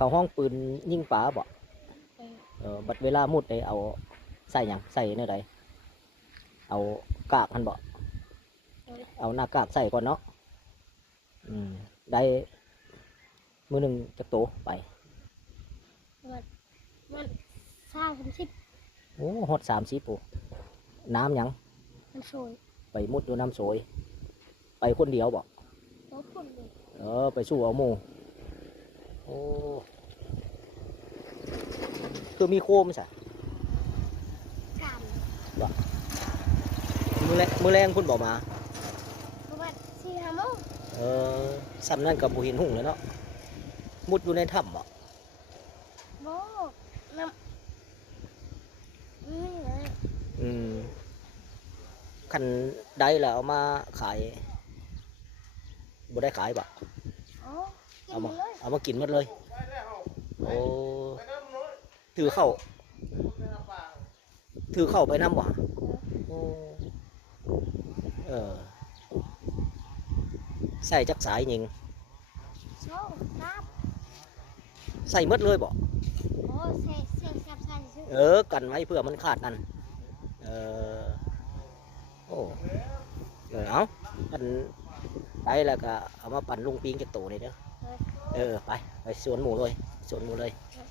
เขาห้องปืนยิงปลาบ่ เออ บัดเวลามุดได้เอาใส่หยังใส่ในใดเอากากมันบ่ เออ เอาหน้ากากใส่ก่อนเนาะได้มือหนึ่งจักโตไป มัน30 โอ้ฮอด30ปูน้ำหยัง มันโชย ไปมุดอยู่น้ำโสยไปคนเดียวบ่ โอ้พุ่นเลย ไปสู้เอาหมู่โอ้คือมีโคมใช่ สาม มือแรงพุ่นบอกมา ประมาณ4-5 โมง ซ้ำนั่นกับบุหินหุ่งเลยเนาะมุดอยู่ในถ้ำบ่ โอ้น้ำนี่เลย คันได้แล้วเอามาขายบ่ได้ขายบ่ โอ้กิ เอา น มา เลย เอามากินหมดเลยโอ้ถือเข้าไปน้ำบ่โอ้ใส่จักสายยิง โซ่ครับ ใส่หมดเลยบ่ โอ้เสียงแซบซ่าซื่อ กันไว้เพื่อมันขาดนั่นโอ้เอาปั่นได้แล้วก็เอามาปั่นลุงปิงจากโตเลยเด้อ เออ ไปสวนหมูเลยสวนหมูเลย เออ